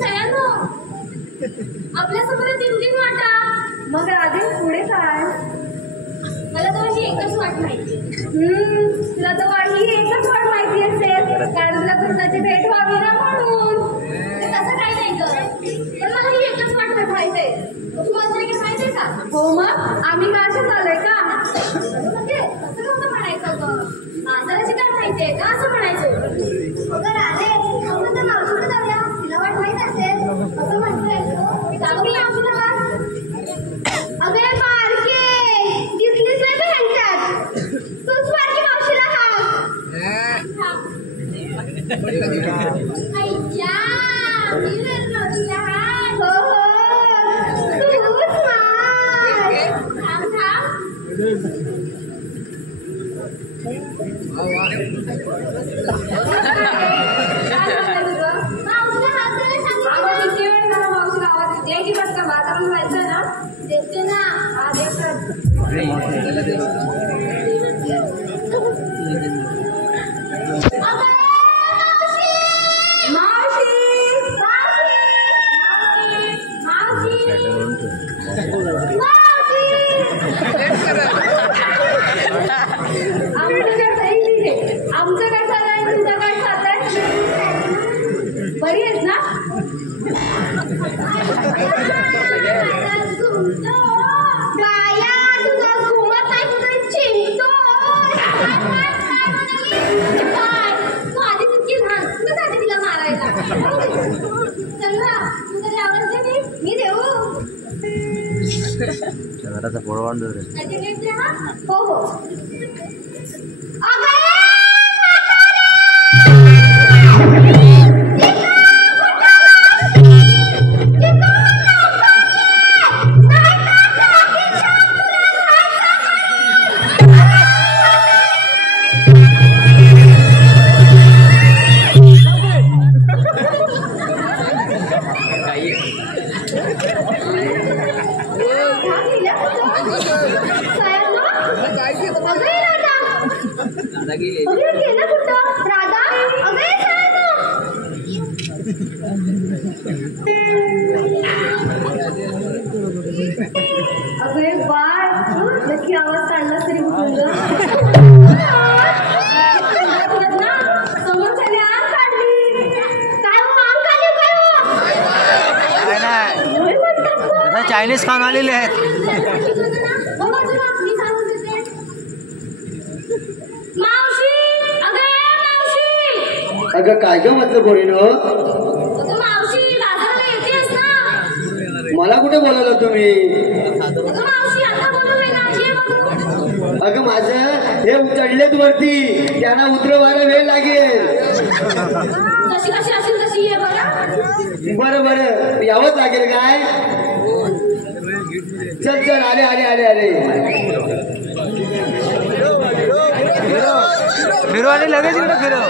सगळ्यांनो आपल्या समोर 3 वाटा. मग राधे पुढे काय? मला तर ही एकच वाट माहिती. तुला तर ही एकच वाट माहिती असेल कारण तुला कृष्णाची भेट व्हावी ना म्हणून. तसं काही नाही ग, पण मला ही एकच वाट माहिती आहे. तुम्हाला तरी माहिती आहे का? हो मग आम्ही का असे झालोय का? म्हणजे असं नव्हतं म्हणायचं ग, माणसाला काय माहिती आहे का असं म्हणायचं. अगं राधे आपण तर मावशीकडे जाऊया, तिला वाट माहित असेल असं म्हटलंय. जाऊ की मावशीला का? अगं बारके दिसलीच नाही का ह्यांच्यात? तूच बारकी मावशीला अय्या मी नव्हतीला हो तूच थांब आमचं काय चाललंय तुझं काय चाललंय बरी आहेस ना बाया तुझा घुमत नाही कुठे चिंतो तू आधी तितकी लहान तुझं आधी तिला मारायला चल ना तू तरी आवाज दे मी देऊ घराचा पोळवांड हो हो अरे बाय नक्की आवाज काढला तरी उठून समोरच्याने आग काढली काय आग काढली चायनीज खाऊन आलेले आहेत अगं काय ग म्हटलं पोरीनो मावशी बाजाराला येतेस ना मला कुठे बोलावलं तुम्ही मावशी आता बोलवलंय ना अगं माझं हे चढलेत वरती त्यांना उतरवायला वेळ लागेल कशी कशी असेल तशी ये बरं बरं यावंच लागेल काय चल चल आले आले आले आले फिरो आणि लगेच इकडे फिरो